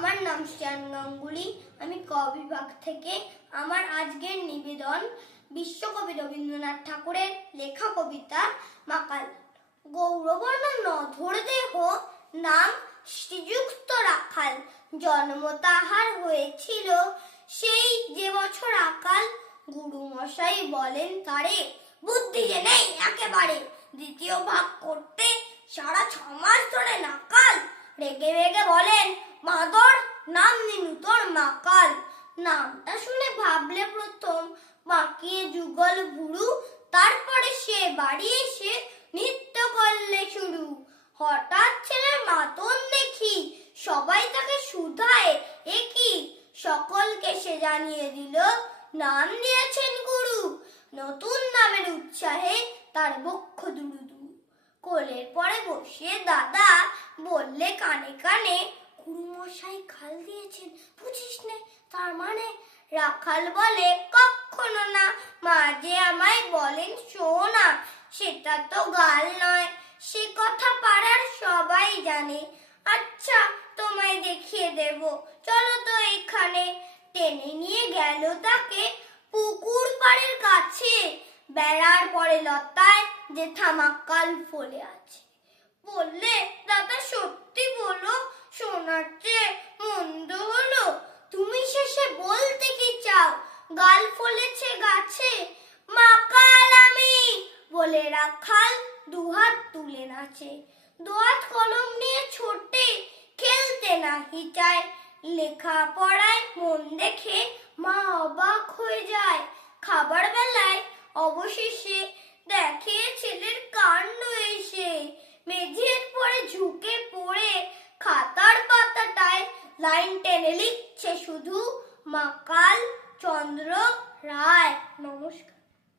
আমার নাম শ্যান গাঙ্গুলি। আমি ক বিভাগ থেকে আমার আজকের নিবেদন বিশ্বকবি রবীন্দ্রনাথ ঠাকুরের লেখা কবিতা মাকাল। গৌরবর্ণ নধর দেহ নাম শ্রীযুক্ত রাখাল। জন্ম তাহার হয়েছিল সেই যে বছর আকাল। গুরু মশাই বলেন, তারে, বুদ্ধি যে নেই একেবারে। দ্বিতীয় ভাগ করতে সারা ছ মাস ধরে নাকাল। রেগে নাম নিনু তোর মাকাল নামটা শুনে ভাবলে প্রথম বাঁকিয়ে যুগল বুড়ু তারপরে সে বাড়ি এসে নৃত্য করলে শুরু হঠাৎ ছেলের মাতন দেখি সবাই তাকে শুধায় এ কি সকলকে সে জানিয়ে দিল নাম দিয়েছেন গুরু নতুন নামের উৎসাহে তার বক্ষ দুরু দুরু কোলের পরে বসিয়ে দাদা বললে কানে কানে গুরুমশাই খাল দিয়েছেন, বুঝিস নে? তার মানে রাখাল বলে কখনো না, মাঝে আমায় বলেন, শোনা, সেটা তো গাল নয়। সে কথা পাড়ার সবাই জানে। আচ্ছা তোমায় দেখিয়ে দেব। চলো তো এখানে। টেনে নিয়ে গেল তাকে পুকুর পাড়ের কাছে। বেড়ার পরে লতায় যে থামাকাল ফলে আছে। বললে, দাদা সত্যি বলো শোনার চেয়ে মন্দ হলো তুমি শেষে বলতে কি চাও গাল ফলেছে গাছে মাকাল আমি বলে রাখাল দুহাত তুলে নাচে। দোয়াত কলম নিয়ে ছোটে খেলতে নাহি চায়। লেখা পড়ায় মন দেখে মা অবাক হয়ে যায়। খাবার বেলায় অবশেষে দেখে ছেলের কাণ্ড এসে। মেঝের পরে ঝুঁকে পড়ে খাতার পাতাটায় লাইন টেনে লিখছে শুধু মাকাল চন্দ্র রায়। নমস্কার।